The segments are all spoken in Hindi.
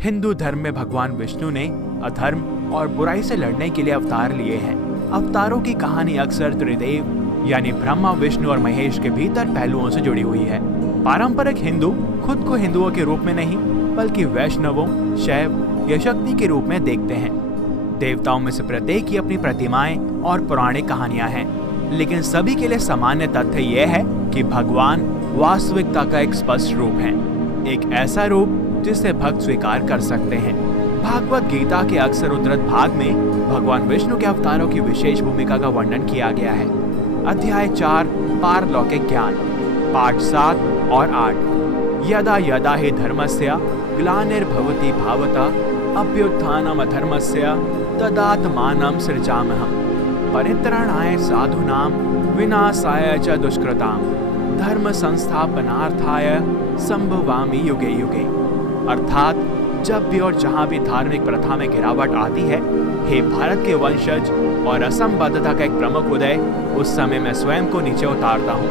हिंदू धर्म में भगवान विष्णु ने अधर्म और बुराई से लड़ने के लिए अवतार लिए हैं। अवतारों की कहानी अक्सर त्रिदेव यानी ब्रह्मा, विष्णु और महेश के भीतर पहलुओं से जुड़ी हुई है। पारंपरिक हिंदू खुद को हिंदुओं के रूप में नहीं बल्कि वैष्णवों, शैव या शक्ति के रूप में देखते हैं। देवताओं में से प्रत्येक की अपनी प्रतिमाएं और पौराणिक कहानियां हैं, लेकिन सभी के लिए सामान्य तथ्य यह है कि भगवान वास्तविकता का एक स्पष्ट रूप है, एक ऐसा रूप जिसे भक्त स्वीकार कर सकते हैं। भागवत गीता के अक्सर उद्धृत भाग में भगवान विष्णु के अवतारों की विशेष भूमिका का वर्णन किया गया है। अध्याय 4 पारलौकिक ज्ञान, पाठ 7 और 8। यदा यदा हि धर्मस्य ग्लानिर्भवति भावता अभ्युत्थानम् अधर्मस्य तदात्मानं सृजाम्यहम् परित्राणाय साधूनां विनाशाय च दुष्कृतां धर्म संस्थापनार्थाय संभवामि युगे युगे। अर्थात जब भी और जहां भी धार्मिक प्रथा में गिरावट आती है, हे भारत के वंशज और असंबद्धता का एक प्रमुख उदय, उस समय मैं स्वयं को नीचे उतारता हूँ,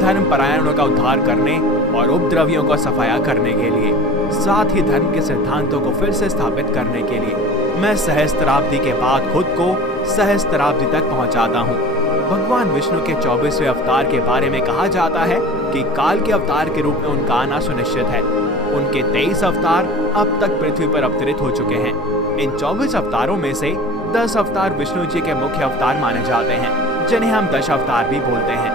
धर्म परायणों का उद्धार करने और उपद्रवियों का सफाया करने के लिए, साथ ही धर्म के सिद्धांतों को फिर से स्थापित करने के लिए मैं सहस्त्राब्दी के बाद खुद को सहस्त्राब्दी तक पहुंचाता हूँ। भगवान विष्णु के 24वें अवतार के बारे में कहा जाता है कि काल के अवतार के रूप में उनका आना सुनिश्चित है। उनके 23 अवतार अब तक पृथ्वी पर अवतरित हो चुके हैं। इन 24 अवतारों में से 10 अवतार विष्णु जी के मुख्य अवतार माने जाते हैं, जिन्हें हम दशावतार भी बोलते हैं।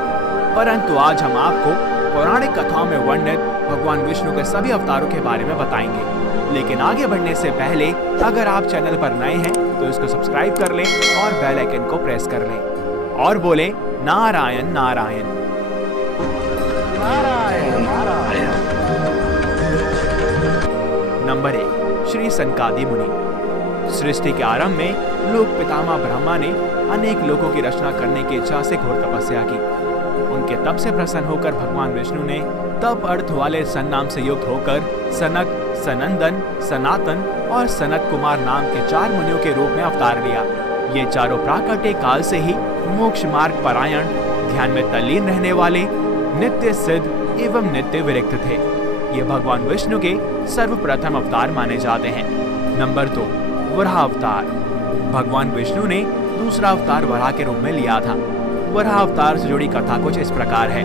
परंतु आज हम आपको पौराणिक कथाओं में वर्णित भगवान विष्णु के सभी अवतारों के बारे में बताएंगे। लेकिन आगे बढ़ने से पहले अगर आप चैनल पर नए हैं तो इसको सब्सक्राइब कर लें और बेल आइकन को प्रेस कर लें और बोलें नारायण नारायण नारायण नारायण। नंबर 1, श्री सनकादि मुनि। सृष्टि के आरंभ में लोक पितामह ब्रह्मा ने अनेक लोगों की रचना करने की इच्छा से घोर तपस्या की। उनके तप से प्रसन्न होकर भगवान विष्णु ने तप अर्थ वाले सन नाम से युक्त होकर सनक, सनंदन, सनातन और सनत कुमार नाम के 4 मुनियों के रूप में अवतार लिया। ये चारों प्राकट्य काल से ही मोक्ष मार्ग परायण, ध्यान में तल्लीन रहने वाले, नित्य सिद्ध एवं नित्य विरक्त थे। ये भगवान विष्णु के सर्वप्रथम अवतार माने जाते हैं। नंबर 2, वराह अवतार। भगवान विष्णु ने दूसरा अवतार वराह के रूप में लिया था। वराह अवतार से जुड़ी कथा कुछ इस प्रकार है।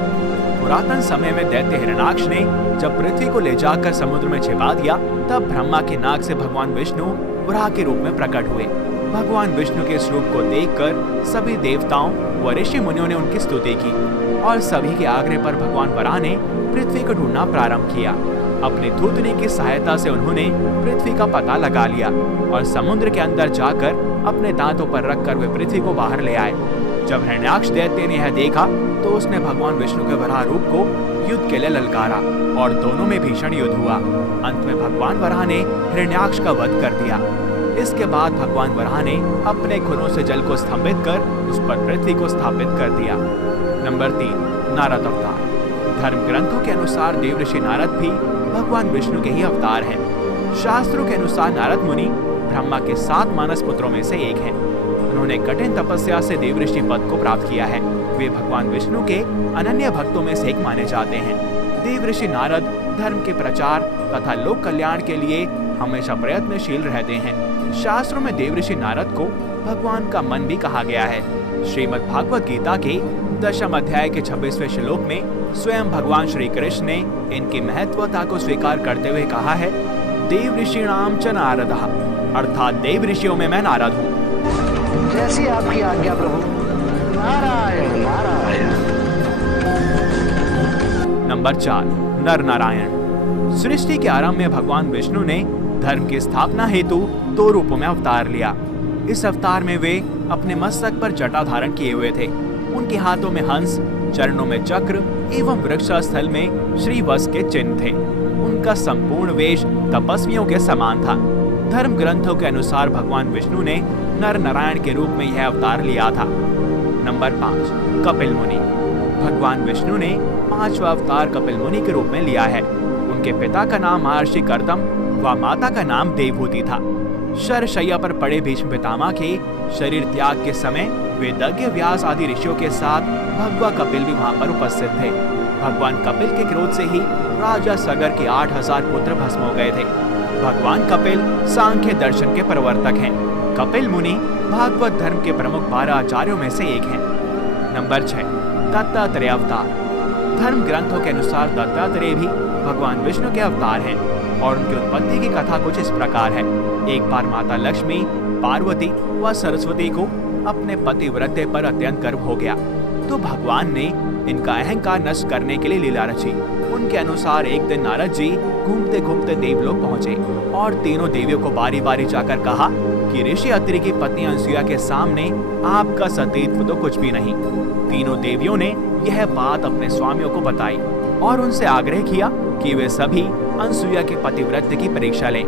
पुरातन समय में दैत्य हिरण्याक्ष ने जब पृथ्वी को ले जाकर समुद्र में छिपा दिया, तब ब्रह्मा के नाक से भगवान विष्णु वराह के रूप में प्रकट हुए। भगवान विष्णु के इस रूप को देखकर सभी देवताओं व ऋषि मुनियों ने उनकी स्तुति की और सभी के आग्रह पर भगवान वराह ने पृथ्वी को ढूंढना प्रारंभ किया। अपनी थूथनी की सहायता से उन्होंने पृथ्वी का पता लगा लिया और समुद्र के अंदर जाकर अपने दांतों पर रखकर वे पृथ्वी को बाहर ले आए। जब हिरण्याक्ष दैत्य ने यह देखा तो उसने भगवान विष्णु के वराह रूप को युद्ध के लिए ललकारा और दोनों में भीषण युद्ध हुआ। अंत में भगवान वराह ने हिरण्याक्ष का वध कर दिया। इसके बाद भगवान वराह ने अपने खुरों से जल को स्तंभित कर उस पर पृथ्वी को स्थापित कर दिया। नंबर 3, नारद अवतार। धर्म ग्रंथों के अनुसार देवऋषि नारद भी भगवान विष्णु के ही अवतार हैं। शास्त्रों के अनुसार नारद मुनि ब्रह्मा के 7 मानस पुत्रों में से एक हैं। उन्होंने कठिन तपस्या से देवऋषि पद को प्राप्त किया है। वे भगवान विष्णु के अनन्य भक्तों में से एक माने जाते हैं। देवऋषि नारद धर्म के प्रचार तथा लोक कल्याण के लिए हमेशा प्रयत्नशील रहते हैं। शास्त्रों में देवऋषि नारद को भगवान का मन भी कहा गया है। श्रीमद् भागवत गीता के 10वें अध्याय के 26वें श्लोक में स्वयं भगवान श्री कृष्ण ने इनकी महत्वता को स्वीकार करते हुए कहा है, देवऋषिणाम च नारदः, अर्थात देव ऋषियों में मैं नारद हूँ। जैसी आपकी आज्ञा प्रभु। नारायण नारायण। नंबर 4, नर नारायण। सृष्टि के आरंभ में भगवान विष्णु ने धर्म की स्थापना हेतु 2 रूपों में अवतार लिया। इस अवतार में वे अपने मस्तक पर जटा धारण किए हुए थे। उनके हाथों में हंस, चरणों में चक्र एवं वृक्षस्थल में श्रीवत्स के चिन्ह थे। उनका संपूर्ण वेश तपस्वियों के समान था। धर्म ग्रंथों के अनुसार भगवान विष्णु ने नर नारायण के रूप में यह अवतार लिया था। नंबर 5, कपिल मुनि। भगवान विष्णु ने 5वां अवतार कपिल मुनि के रूप में लिया है। उनके पिता का नाम महर्षि कर्दम व माता का नाम देवहूति था। शरशैया पर पड़े भीष्म पितामह के शरीर त्याग के समय वेदज्ञ व्यास आदि ऋषियों के साथ भगवा कपिल भी वहां पर उपस्थित थे। भगवान कपिल के क्रोध से ही राजा सगर के 8000 पुत्र भस्म हो गए थे। भगवान कपिल सांख्य दर्शन के प्रवर्तक हैं। कपिल मुनि भागवत धर्म के प्रमुख 12 आचार्यों में से एक हैं। नंबर 6, दत्तात्रेय अवतार। धर्म ग्रंथों के अनुसार दत्तात्रेय भी भगवान विष्णु के अवतार हैं और उनकी उत्पत्ति की कथा कुछ इस प्रकार है। एक बार माता लक्ष्मी, पार्वती व सरस्वती को अपने पतिव्रते पर अत्यंत गर्व हो गया, तो भगवान ने इनका अहंकार नष्ट करने के लिए लीला रची। उनके अनुसार एक दिन नारद जी घूमते घूमते देवलोक पहुँचे और तीनों देवियों को बारी बारी जाकर कहा कि ऋषि अत्रि की पत्नी अनसुईया के सामने आपका सतीत्व तो कुछ भी नहीं। तीनों देवियों ने यह बात अपने स्वामियों को बताई और उनसे आग्रह किया कि वे सभी अनसुईया के पतिव्रत्य की परीक्षा लें।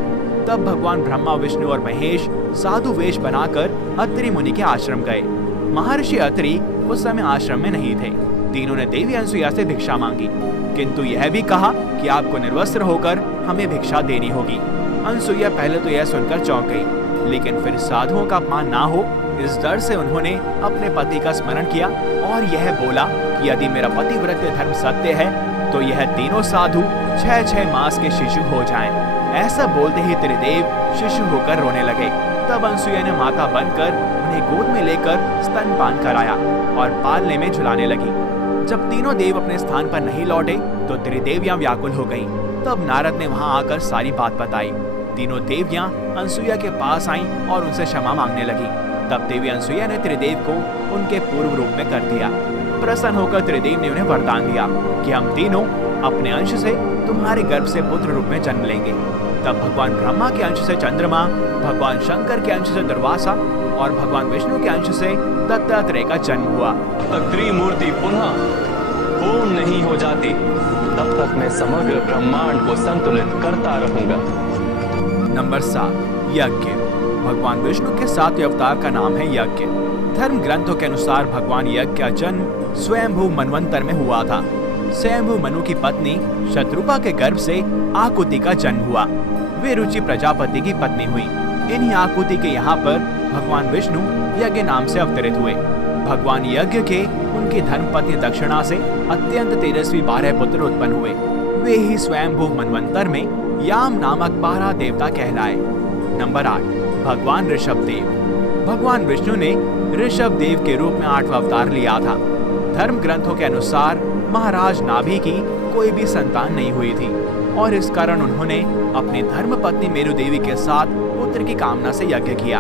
तब भगवान ब्रह्मा, विष्णु और महेश साधु वेश बनाकर अत्रि मुनि के आश्रम गए। महर्षि अत्रि उस समय आश्रम में नहीं थे। तीनों ने देवी अनसुईया से भिक्षा मांगी, किंतु यह भी कहा कि आपको निर्वस्त्र होकर हमें भिक्षा देनी होगी। अनसुईया पहले तो यह सुनकर चौंक गई, लेकिन फिर साधुओं का अपमान ना हो इस डर से उन्होंने अपने पति का स्मरण किया और यह बोला कि यदि मेरा पतिव्रत्य धर्म सत्य है तो यह तीनों साधु 6-6 मास के शिशु हो जाएं। ऐसा बोलते ही त्रिदेव शिशु होकर रोने लगे। तब अनसुईया ने माता बनकर उन्हें गोद में लेकर स्तनपान कराया और पालने में झुलाने लगी। जब तीनों देव अपने स्थान पर नहीं लौटे तो त्रिदेवियां व्याकुल हो गईं। तब नारद ने वहां आकर सारी बात बताई। तीनों देवियां अनसुईया के पास आईं और उनसे क्षमा मांगने लगी। तब देवी अनसुईया ने त्रिदेव को उनके पूर्व रूप में कर दिया। प्रसन्न होकर त्रिदेव ने उन्हें वरदान दिया कि हम तीनों अपने अंश से तुम्हारे गर्भ से पुत्र रूप में जन्म लेंगे। तब भगवान ब्रह्मा के अंश से चंद्रमा, भगवान शंकर के अंश से दुर्वासा और भगवान विष्णु के अंश से दत्तात्रेय का जन्म हुआ। त्रिमूर्ति पुनः पूर्ण नहीं हो जाती तब तक मैं समग्र ब्रह्मांड को संतुलित करता रहूंगा। नंबर 7, यज्ञ। भगवान विष्णु के 7वें अवतार का नाम है यज्ञ। धर्म ग्रंथों के अनुसार भगवान यज्ञ का जन्म स्वयंभू मनवंतर में हुआ था। स्वयंभू मनु की पत्नी शत्रुपा के गर्भ से आकुति का जन्म हुआ। वे रुचि प्रजापति की पत्नी हुई। इन्हीं आकुति के यहाँ पर भगवान विष्णु यज्ञ नाम से अवतरित हुए। भगवान यज्ञ के उनकी धर्मपत्नी दक्षिणा से अत्यंत तेजस्वी 12 पुत्र उत्पन्न हुए। वे ही स्वयंभू मनवंतर में याम नामक 12 देवता कहलाए। नंबर 8, भगवान ऋषभ देव। भगवान विष्णु ने ऋषभ देव के रूप में 8वां अवतार लिया था। धर्म ग्रंथों के अनुसार महाराज नाभि की कोई भी संतान नहीं हुई थी और इस कारण उन्होंने अपनी धर्मपत्नी मेरु देवी के साथ पुत्र की कामना से यज्ञ किया।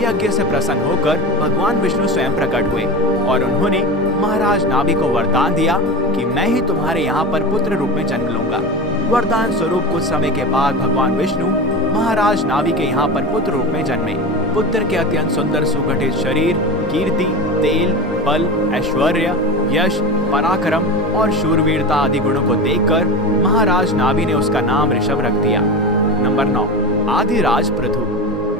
यज्ञ से प्रसन्न होकर भगवान विष्णु स्वयं प्रकट हुए और उन्होंने महाराज नाभि को वरदान दिया कि मैं ही तुम्हारे यहाँ पर पुत्र रूप में जन्म लूंगा। वरदान स्वरूप कुछ समय के बाद भगवान विष्णु महाराज नाभि के यहाँ पर पुत्र रूप में जन्मे। पुत्र के अत्यंत सुंदर सुगठित शरीर, कीर्ति, तेल, बल, ऐश्वर्य, यश, पराक्रम और शूरवीरता आदि गुणों को देखकर महाराज नाभि ने उसका नाम ऋषभ रख दिया। नंबर 9, आदिराज पृथु।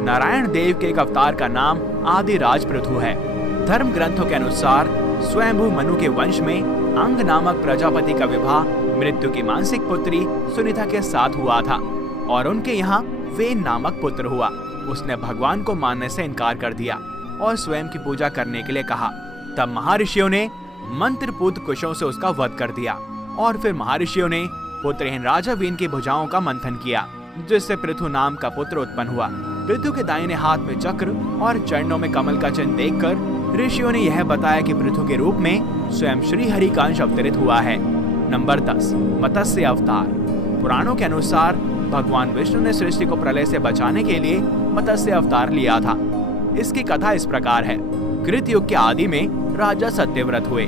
नारायण देव के एक अवतार का नाम आदिराज पृथु है। धर्म ग्रंथों के अनुसार स्वयंभू मनु के वंश में अंग नामक प्रजापति का विवाह मृत्यु की मानसिक पुत्री सुनीता के साथ हुआ था और उनके यहाँ वेन नामक पुत्र हुआ। उसने भगवान को मानने से इनकार कर दिया और स्वयं की पूजा करने के लिए कहा। तब महर्षियों ने मंत्रपूत कुशों से उसका वध कर दिया और फिर महर्षियों ने पुत्रहीन राजा वेन की भुजाओं का मंथन किया, जिससे पृथु नाम का पुत्र उत्पन्न हुआ। पृथु के दाहिने हाथ में चक्र और चरणों में कमल का चिन्ह देखकर ऋषियों ने यह बताया कि पृथु के रूप में स्वयं श्री हरि का अंश अवतरित हुआ है। नंबर 10, मत्स्य अवतार। पुराणों के अनुसार भगवान विष्णु ने सृष्टि को प्रलय से बचाने के लिए मत्स्य अवतार लिया था। इसकी कथा इस प्रकार है। कृतयुग के आदि में राजा सत्यव्रत हुए।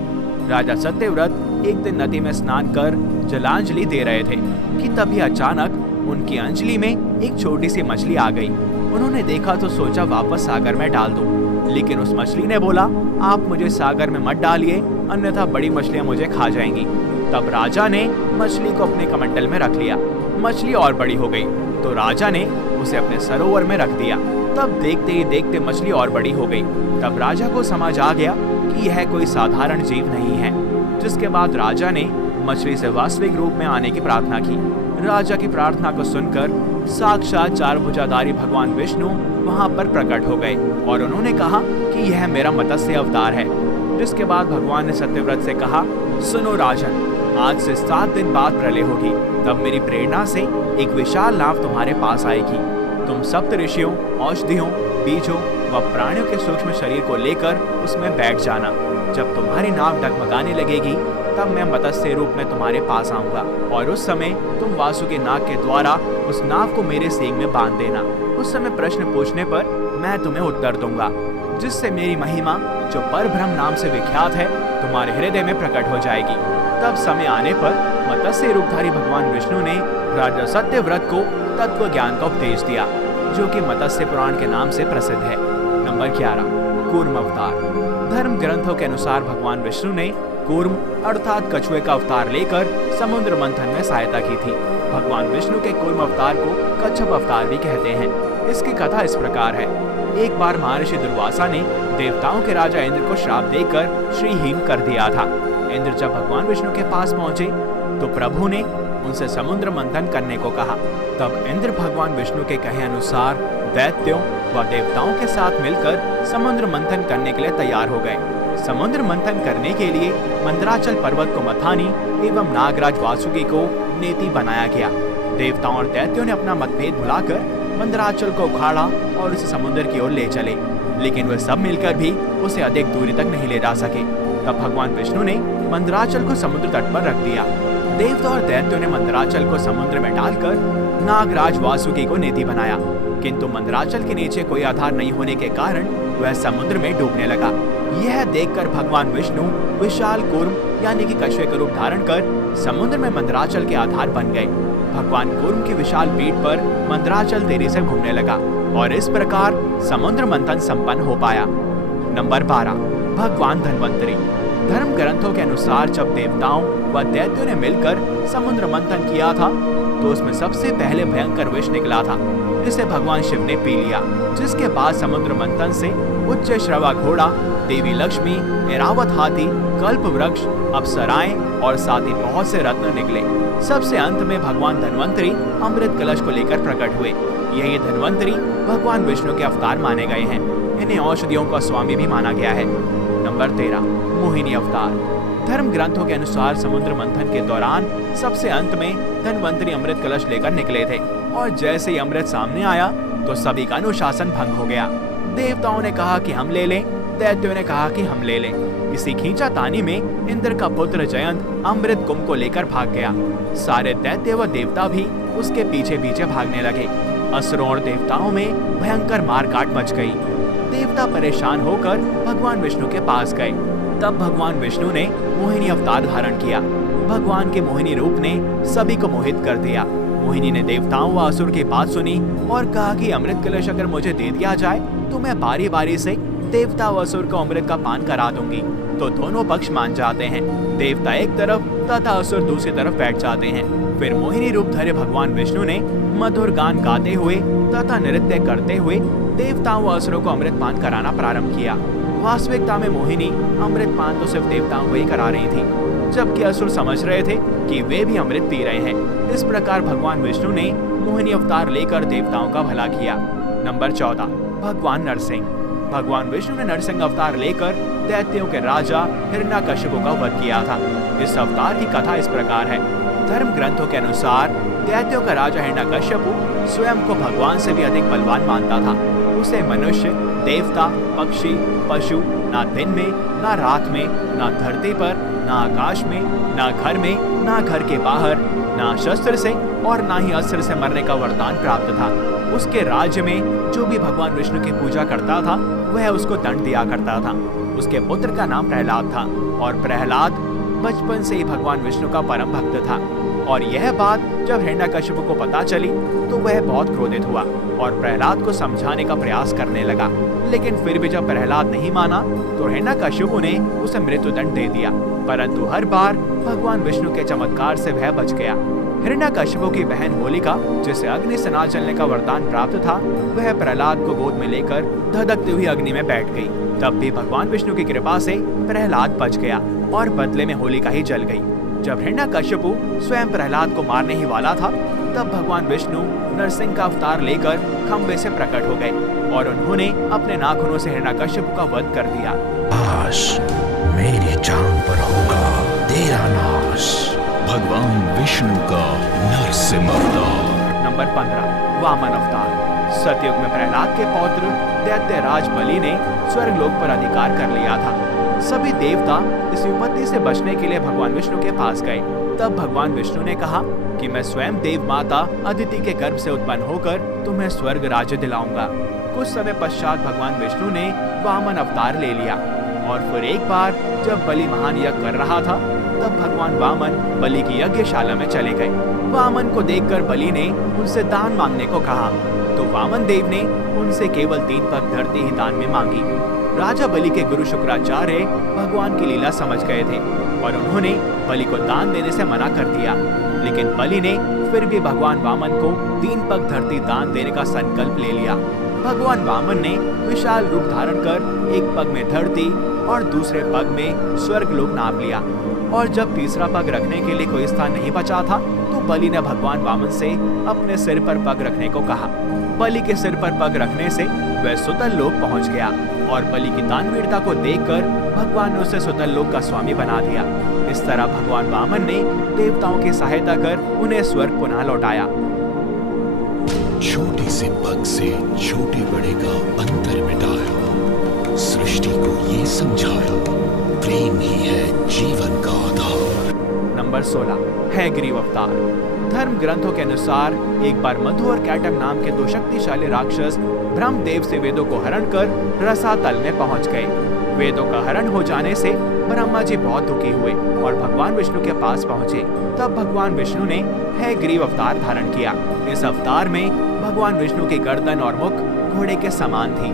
राजा सत्यव्रत एक दिन नदी में स्नान कर जलांजलि दे रहे थे कि तभी अचानक उनकी अंजलि में एक छोटी सी मछली आ गई। उन्होंने देखा तो सोचा वापस सागर में डाल दूं, लेकिन उस मछली ने बोला, आप मुझे सागर में मत डालिए, अन्यथा बड़ी मछलियां मुझे खा जाएंगी। तब राजा ने मछली को अपने कमंडल में रख लिया। मछली और बड़ी हो गई तो राजा ने उसे अपने सरोवर में रख दिया। तब देखते ही देखते मछली और बड़ी हो गई। तब राजा को समझ आ गया कि यह कोई साधारण जीव नहीं है। जिसके बाद राजा ने मछली से वास्तविक रूप में आने की प्रार्थना की। राजा की प्रार्थना को सुनकर साक्षात 4 भुजाधारी भगवान विष्णु वहां पर प्रकट हो गए और उन्होंने कहा कि यह मेरा मत्स्य अवतार है। जिसके बाद भगवान ने सत्यव्रत से कहा, सुनो राजन, आज से 7 दिन बाद प्रलय होगी। तब मेरी प्रेरणा से एक विशाल नाव तुम्हारे पास आएगी। तुम सप्त ऋषियों, औषधियों, बीजों व प्राणियों के सूक्ष्म शरीर को लेकर उसमें बैठ जाना। जब तुम्हारी नाव डगमगाने लगेगी तब मैं मत्स्य रूप में तुम्हारे पास आऊंगा और उस समय तुम वासुकी नाग के द्वारा उस नाव को मेरे सींग में बांध देना। उस समय प्रश्न पूछने पर मैं तुम्हें उत्तर दूंगा, जिससे मेरी महिमा जो परब्रह्म नाम से विख्यात है तुम्हारे हृदय में प्रकट हो जाएगी। तब समय आने पर मत्स्य रूपधारी भगवान विष्णु ने राजा सत्यव्रत को तत्व ज्ञान का उपदेश दिया, जो कि मत्स्य पुराण के नाम से प्रसिद्ध है। नंबर 11, कूर्म अवतार। धर्म ग्रंथों के अनुसार भगवान विष्णु ने कूर्म अर्थात कछुए का अवतार लेकर समुद्र मंथन में सहायता की थी। भगवान विष्णु के कूर्म अवतार को कच्छप अवतार भी कहते हैं। इसकी कथा इस प्रकार है। एक बार महर्षि दुर्वासा ने देवताओं के राजा इंद्र को श्राप देकर श्रीहीन कर दिया था। इंद्र जब भगवान विष्णु के पास पहुंचे तो प्रभु ने उनसे समुद्र मंथन करने को कहा। तब इंद्र भगवान विष्णु के कहे अनुसार दैत्यों व देवताओं के साथ मिलकर समुद्र मंथन करने के लिए तैयार हो गए। समुद्र मंथन करने के लिए मंदराचल पर्वत को मथानी एवं नागराज वासुकी को नेति बनाया गया। देवताओं और दैत्यों ने अपना मतभेद भुलाकर मंदराचल को उखाड़ा और उसे समुद्र की ओर ले चले, लेकिन वे सब मिलकर भी उसे अधिक दूरी तक नहीं ले जा सके। तब भगवान विष्णु ने मंदराचल को समुद्र तट पर रख दिया। देवता और दैत्यों ने मंदराचल को समुद्र में डालकर नागराज वासुकी को नेति बनाया, किंतु मंदराचल के नीचे कोई आधार नहीं होने के कारण वह समुद्र में डूबने लगा। यह देखकर भगवान विष्णु विशाल कूर्म यानी कि कछुए का रूप धारण कर समुद्र में मंदराचल के आधार बन गए। भगवान कूर्म की विशाल पीठ पर मंदराचल तेजी से घूमने लगा और इस प्रकार समुद्र मंथन संपन्न हो पाया। नंबर 12, भगवान धन्वंतरी। धर्म ग्रंथों के अनुसार जब देवताओं व दैत्यों ने मिलकर समुद्र मंथन किया था तो उसमें सबसे पहले भयंकर विष निकला था, जिसे भगवान शिव ने पी लिया। जिसके बाद समुद्र मंथन से उच्च श्रवा घोड़ा, देवी लक्ष्मी, ऐरावत हाथी, कल्प वृक्ष, अप्सराएं और साथ ही बहुत से रत्न निकले। सबसे अंत में भगवान धन्वंतरी अमृत कलश को लेकर प्रकट हुए। यही धन्वंतरी भगवान विष्णु के अवतार माने गए हैं। इन्हें औषधियों का स्वामी भी माना गया है। नंबर 13, मोहिनी अवतार। धर्म ग्रंथों के अनुसार समुद्र मंथन के दौरान सबसे अंत में धन्वंतरी अमृत कलश लेकर निकले थे और जैसे ही अमृत सामने आया तो सभी का अनुशासन भंग हो गया। देवताओं ने कहा कि हम ले लें, दैत्यों ने कहा कि हम ले लें। इसी खींचातानी में इंद्र का पुत्र जयंत अमृत कुंभ को लेकर भाग गया। सारे दैत्य व देवता भी उसके पीछे पीछे भागने लगे। असुरों और देवताओं में भयंकर मारकाट मच गई। देवता परेशान होकर भगवान विष्णु के पास गए। तब भगवान विष्णु ने मोहिनी अवतार धारण किया। भगवान के मोहिनी रूप ने सभी को मोहित कर दिया। मोहिनी ने देवताओं व असुर की बात सुनी और कहा कि अमृत कलश अगर मुझे दे दिया जाए तो मैं बारी बारी से देवता व असुर को अमृत का पान करा दूंगी। तो दोनों पक्ष मान जाते हैं। देवता एक तरफ तथा असुर दूसरी तरफ बैठ जाते हैं। फिर मोहिनी रूप धरे भगवान विष्णु ने मधुर गान गाते हुए तथा नृत्य करते हुए देवताओं व असुरों को अमृत पान कराना प्रारंभ किया। वास्तविकता में मोहिनी अमृत पान तो सिर्फ देवताओं को ही करा रही थी, जबकि असुर समझ रहे थे कि वे भी अमृत पी रहे हैं। इस प्रकार भगवान विष्णु ने मोहिनी अवतार लेकर देवताओं का भला किया। नंबर 14, भगवान नरसिंह। भगवान विष्णु ने नरसिंह अवतार लेकर दैत्यों के राजा हिरण्यकशिपु का वध किया था। इस अवतार की कथा इस प्रकार है। धर्म ग्रंथों के अनुसार दैत्यों का राजा हिरण्यकशिपु स्वयं को भगवान से भी अधिक बलवान मानता था। उसे मनुष्य, देवता, पक्षी, पशु ना दिन में, ना रात में, ना धरती पर, ना आकाश में, ना घर में, ना घर के बाहर, ना शस्त्र से और ना ही अस्त्र से मरने का वरदान प्राप्त था। उसके राज्य में जो भी भगवान विष्णु की पूजा करता था वह उसको दंड दिया करता था। उसके पुत्र का नाम प्रहलाद था और प्रहलाद बचपन से ही भगवान विष्णु का परम भक्त था। और यह बात जब हिरण्यकशिपु को पता चली तो वह बहुत क्रोधित हुआ और प्रहलाद को समझाने का प्रयास करने लगा। लेकिन फिर भी जब प्रहलाद नहीं माना तो हिरण्यकशिपु ने उसे मृत्युदंड दे दिया। परंतु हर बार भगवान विष्णु के चमत्कार से वह बच गया। हिरण्यकशिपु की बहन होलिका, जिसे अग्नि से ना जलने का वरदान प्राप्त था, वह प्रहलाद को गोद में लेकर धधकती हुई अग्नि में बैठ गई। तब भी भगवान विष्णु की कृपा से प्रहलाद बच गया और बदले में होलिका ही जल गई। जब हिरण्यकशिपु स्वयं प्रहलाद को मारने ही वाला था तब भगवान विष्णु नरसिंह का अवतार लेकर खंबे से प्रकट हो गए और उन्होंने अपने नाखूनों से हिरण्यकशिपु का वध कर दिया। आज मेरी जान पर होगा तेरा नाश। भगवान विष्णु का नरसिंह अवतार। नंबर 15 वामन अवतार। सतयुग में प्रहलाद के पौत्र दैत्य राज बलि ने स्वर्गलोक पर अधिकार कर लिया था। सभी देवता इस विपत्ति से बचने के लिए भगवान विष्णु के पास गए। तब भगवान विष्णु ने कहा कि मैं स्वयं देव माता अदिति के गर्भ से उत्पन्न होकर तुम्हें स्वर्ग राज्य दिलाऊंगा। कुछ समय पश्चात भगवान विष्णु ने वामन अवतार ले लिया और फिर एक बार जब बलि महान यज्ञ कर रहा था तब भगवान वामन बलि की यज्ञशाला में चले गए। वामन को देखकर बलि ने उनसे दान मांगने को कहा तो वामन देव ने उनसे केवल 3 पग धरती ही दान में मांगी। राजा बलि के गुरु शुक्राचार्य भगवान की लीला समझ गए थे और उन्होंने बलि को दान देने से मना कर दिया, लेकिन बलि ने फिर भी भगवान वामन को 3 पग धरती दान देने का संकल्प ले लिया। भगवान वामन ने विशाल रूप धारण कर एक पग में धरती और दूसरे पग में स्वर्गलोक नाप लिया और जब तीसरा पग रखने के लिए कोई स्थान नहीं बचा था तो बलि ने भगवान वामन से अपने सिर पर पग रखने को कहा। बलि के सिर पर पग रखने से वह सुतल लोक पहुंच गया और बलि की दानवीरता को देखकर भगवान ने उसे सुतल लोक का स्वामी बना दिया। इस तरह भगवान वामन ने देवताओं की सहायता कर उन्हें स्वर्ग पुनः लौटाया। छोटे से पग से छोटे बड़े का अंतर मिटाया, सृष्टि को ये समझाया, प्रेम ही है जीवन का आधार। नंबर 16 है ग्रीव अवतार। धर्म ग्रंथों के अनुसार एक बार मधु और कैटक नाम के 2 शक्तिशाली राक्षस ब्रह्मदेव से वेदों को हरण कर रसातल में पहुंच गए। वेदों का हरण हो जाने से ब्रह्मा जी बहुत दुखी हुए और भगवान विष्णु के पास पहुंचे। तब भगवान विष्णु ने है ग्रीव अवतार धारण किया। इस अवतार में भगवान विष्णु की गर्दन और मुख घोड़े के समान थी।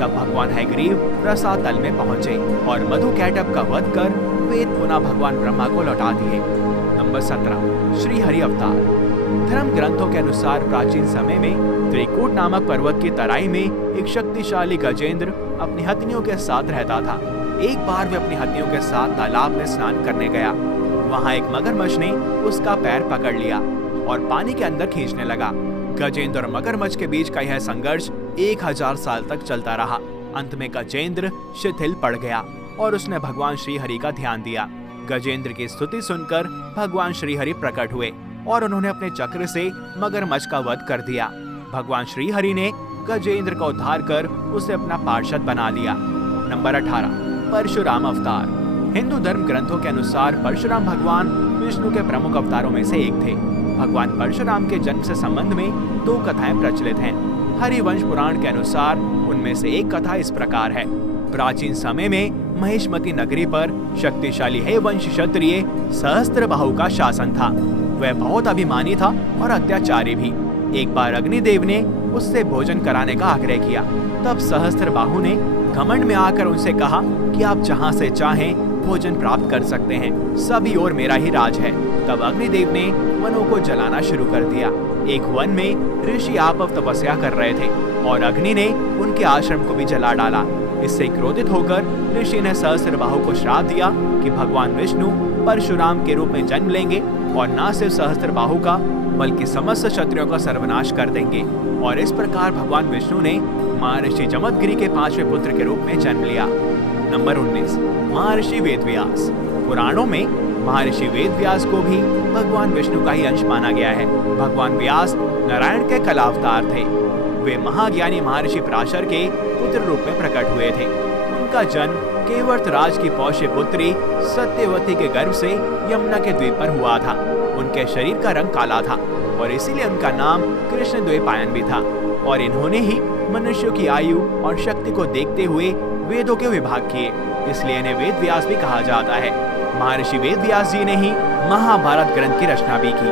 तब भगवान हैग्रीव रसातल में पहुंचे और मधु कैटभ का वध कर वेद पुनः भगवान ब्रह्मा को लौटा दिए। नंबर 17 श्री हरि अवतार। धर्म ग्रंथों के अनुसार प्राचीन समय में त्रिकूट नामक पर्वत की तराई में एक शक्तिशाली गजेंद्र अपनी हथनियों के साथ रहता था। एक बार वे अपनी हथनियों के साथ तालाब में स्नान करने गया। वहाँ एक मगरमच्छ ने उसका पैर पकड़ लिया और पानी के अंदर खींचने लगा। गजेंद्र और मगरमच्छ के बीच का यह संघर्ष 1000 साल तक चलता रहा। अंत में गजेंद्र शिथिल पड़ गया और उसने भगवान श्री हरि का ध्यान दिया। गजेंद्र की स्तुति सुनकर भगवान श्री हरि प्रकट हुए और उन्होंने अपने चक्र से मगरमच्छ का वध कर दिया। भगवान श्री हरि ने गजेंद्र का उद्धार कर उसे अपना पार्षद बना लिया। नंबर 18 परशुराम अवतार। हिंदू धर्म ग्रंथों के अनुसार परशुराम भगवान विष्णु के प्रमुख अवतारों में से एक थे। भगवान परशुराम के जन्म से संबंध में 2 कथाएं प्रचलित हैं। हरिवंश पुराण के अनुसार उनमें से एक कथा इस प्रकार है। प्राचीन समय में महेशमती नगरी पर शक्तिशाली है वंश क्षत्रिय सहस्त्रबाहु का शासन था। वह बहुत अभिमानी था और अत्याचारी भी। एक बार अग्निदेव ने उससे भोजन कराने का आग्रह किया। तब सहस्त्रबाहु ने घमंड में आकर उनसे कहा कि आप जहाँ से चाहें भोजन प्राप्त कर सकते हैं, सभी ओर मेरा ही राज है। तब अग्निदेव ने वनों को जलाना शुरू कर दिया। एक वन में ऋषि आपव तपस्या कर रहे थे और अग्नि ने उनके आश्रम को भी जला डाला। इससे क्रोधित होकर ऋषि ने सहस्त्रबाहु को श्राप दिया कि भगवान विष्णु परशुराम के रूप में जन्म लेंगे और न सिर्फ सहस्त्रबाहु का बल्कि समस्त क्षत्रियों का सर्वनाश कर देंगे। और इस प्रकार भगवान विष्णु ने महर्षि जमदग्नि के 5वें पुत्र के रूप में जन्म लिया। नंबर 19 महर्षि वेदव्यास। पुराणों में महर्षि वेदव्यास को भी भगवान विष्णु का ही अंश माना गया है। भगवान व्यास नारायण के कलावतार थे। वे महाज्ञानी महर्षि पराशर के पुत्र रूप में प्रकट हुए थे। उनका जन्म केवर्त राज की पौष्य पुत्री सत्यवती के गर्भ से यमुना के द्वीप पर हुआ था। उनके शरीर का रंग काला था और इसीलिए उनका नाम कृष्ण द्वैपायन भी था। और इन्होंने ही मनुष्यों की आयु और शक्ति को देखते हुए वेदों के विभाग किए, इसलिए इन्हें वेद व्यास भी कहा जाता है। महर्षि वेद व्यास जी ने ही महाभारत ग्रंथ की रचना भी की।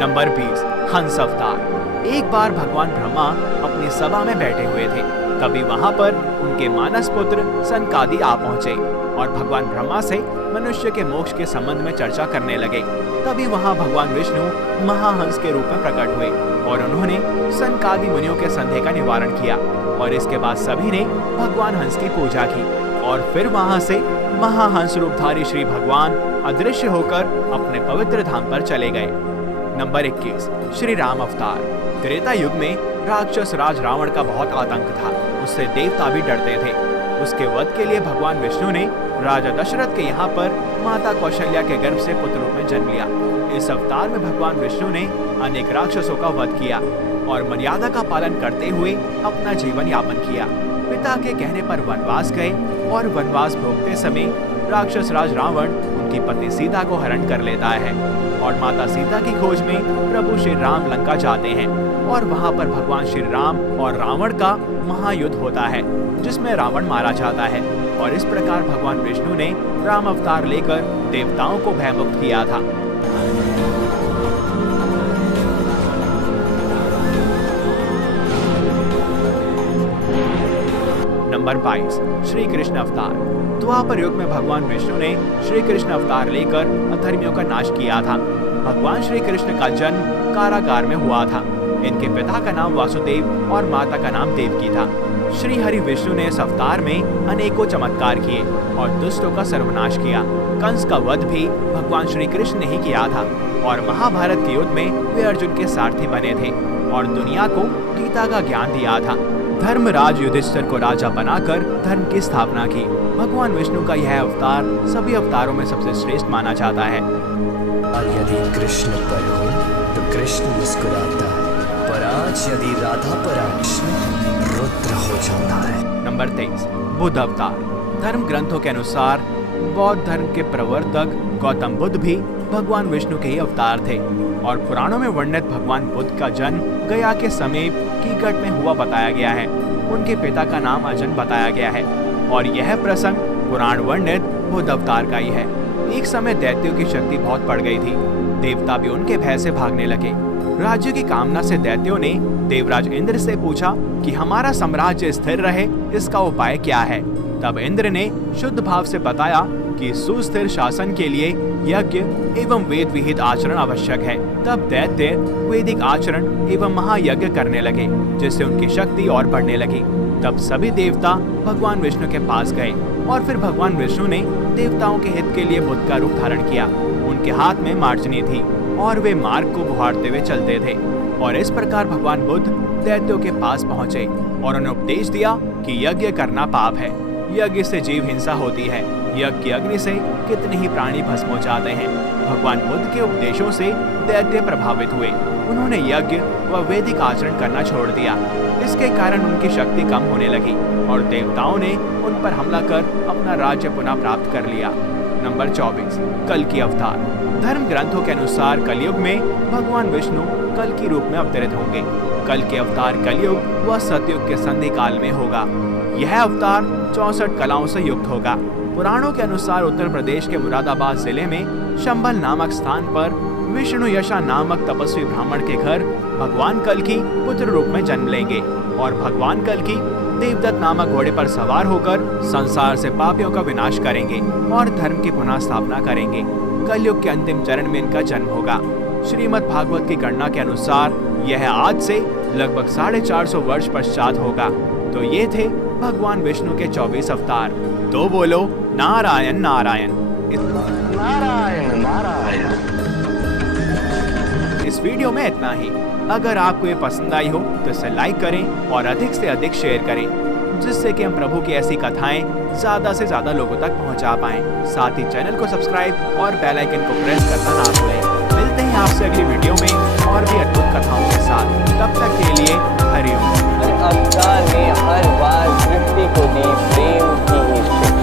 नंबर 20 हंस अवतार। एक बार भगवान ब्रह्मा अपनी सभा में बैठे हुए थे। तभी वहां पर उनके मानस पुत्र सनकादि आ पहुंचे और भगवान ब्रह्मा से मनुष्य के मोक्ष के संबंध में चर्चा करने लगे। तभी वहां भगवान विष्णु महाहंस के रूप में प्रकट हुए और उन्होंने सनकादि मुनियों के संदेह का निवारण किया। और इसके बाद सभी ने भगवान हंस की पूजा की और फिर वहां से महाहंस रूपधारी श्री भगवान अदृश्य होकर अपने पवित्र धाम पर चले गए। नंबर 21 श्री राम अवतार। त्रेता युग में राक्षस राज रावण का बहुत आतंक था। उससे देवता भी डरते थे। उसके वध के लिए भगवान विष्णु ने राजा दशरथ के यहाँ पर माता कौशल्या के गर्भ से पुत्र रूप में जन्म लिया। इस अवतार में भगवान विष्णु ने अनेक राक्षसों का वध किया और मर्यादा का पालन करते हुए अपना जीवन यापन किया। पिता के कहने पर वनवास गए और वनवास भोगते समय राक्षस राज रावण उनकी पत्नी सीता को हरण कर लेता है और माता सीता की खोज में प्रभु श्री राम लंका जाते हैं और वहां पर भगवान श्री राम और रावण का महायुद्ध होता है जिसमें रावण मारा जाता है। और इस प्रकार भगवान विष्णु ने राम अवतार लेकर देवताओं को भयमुक्त किया था। नंबर 22, श्री कृष्ण अवतार। द्वापर युग में भगवान विष्णु ने श्री कृष्ण अवतार लेकर अधर्मियों का नाश किया था। भगवान श्री कृष्ण का जन्म कारागार में हुआ था। इनके पिता का नाम वासुदेव और माता का नाम देवकी था। श्री हरि विष्णु ने इस अवतार में अनेकों चमत्कार किए और दुष्टों का सर्वनाश किया। कंस का वध भी भगवान श्री कृष्ण ने ही किया था और महाभारत के युद्ध में वे अर्जुन के सारथी बने थे और दुनिया को गीता का ज्ञान दिया था। धर्मराज युधिष्ठिर को राजा बनाकर धर्म की स्थापना की। भगवान विष्णु का यह अवतार सभी अवतारों में सबसे श्रेष्ठ माना जाता है। और यदि कृष्ण पर हो तो कृष्ण मुस्कुराता है, पर आज यदि राधा पर कृष्ण रुद्र हो जाता है। नंबर 23, बुद्ध अवतार। धर्म ग्रंथों के अनुसार बौद्ध धर्म के प्रवर्तक गौतम बुद्ध भी भगवान विष्णु के ही अवतार थे और पुराणों में वर्णित भगवान बुद्ध का जन्म गया के समीप कीकट में हुआ बताया गया है। उनके पिता का नाम अजन बताया गया है और यह प्रसंग पुराण वर्णित बुद्ध अवतार का ही है। एक समय दैत्यों की शक्ति बहुत बढ़ गई थी। देवता भी उनके भय से भागने लगे। राज्य की कामना से दैत्यों ने देवराज इंद्र से पूछा कि हमारा साम्राज्य स्थिर रहे, इसका उपाय क्या है। तब इंद्र ने शुद्ध भाव से बताया कि सुस्थिर शासन के लिए यज्ञ एवं वेद विहित आचरण आवश्यक है। तब दैत्य वैदिक आचरण एवं महायज्ञ करने लगे जिससे उनकी शक्ति और बढ़ने लगी। तब सभी देवता भगवान विष्णु के पास गए और फिर भगवान विष्णु ने देवताओं के हित के लिए बुद्ध का रूप धारण किया। उनके हाथ में मार्जनी थी और वे मार्ग को बुहारते हुए चलते थे और इस प्रकार भगवान बुद्ध दैत्यों के पास पहुँचे और उन्हें उपदेश दिया कि यज्ञ करना पाप है। यज्ञ से जीव हिंसा होती है। यज्ञ की अग्नि से कितने ही प्राणी भस्म हो जाते हैं। भगवान बुद्ध के उपदेशों से दैत्य प्रभावित हुए। उन्होंने यज्ञ व वैदिक आचरण करना छोड़ दिया। इसके कारण उनकी शक्ति कम होने लगी और देवताओं ने उन पर हमला कर अपना राज्य पुनः प्राप्त कर लिया। नंबर 24, कल की अवतार। धर्म ग्रंथों के अनुसार कलयुग में भगवान विष्णु कल की रूप में अवतरित होंगे। कल के अवतार कलयुग व सतयुग के संधि काल में होगा। यह अवतार 64 कलाओं से युक्त होगा। पुराणों के अनुसार उत्तर प्रदेश के मुरादाबाद जिले में शंबल नामक स्थान पर विष्णु यशा नामक तपस्वी ब्राह्मण के घर भगवान कल की पुत्र रूप में जन्म लेंगे और भगवान कल की देवदत्त नामक घोड़े पर सवार होकर संसार से पापियों का विनाश करेंगे और धर्म की पुनः स्थापना करेंगे। कलयुग के अंतिम चरण में इनका जन्म होगा। श्रीमद् भागवत की गणना के अनुसार यह आज से लगभग 450 वर्ष पश्चात होगा। तो ये थे भगवान विष्णु के 24 अवतार। तो बोलो नारायण नारायण। नारायण नारायण। इस वीडियो में इतना ही। अगर आपको ये पसंद आई हो तो इसे लाइक करें और अधिक से अधिक शेयर करें जिससे कि हम प्रभु की ऐसी कथाएं ज्यादा से ज्यादा लोगों तक पहुंचा पाएं। साथ ही चैनल को सब्सक्राइब और बेल आइकन को प्रेस करना ना भूलें। मिलते हैं आपसे अगली वीडियो में और भी अद्भुत कथाओं के साथ। तब तक के लिए हरिओम। अवतार ने हर बार सृष्टि को दी प्रेम की ही शिक्षा।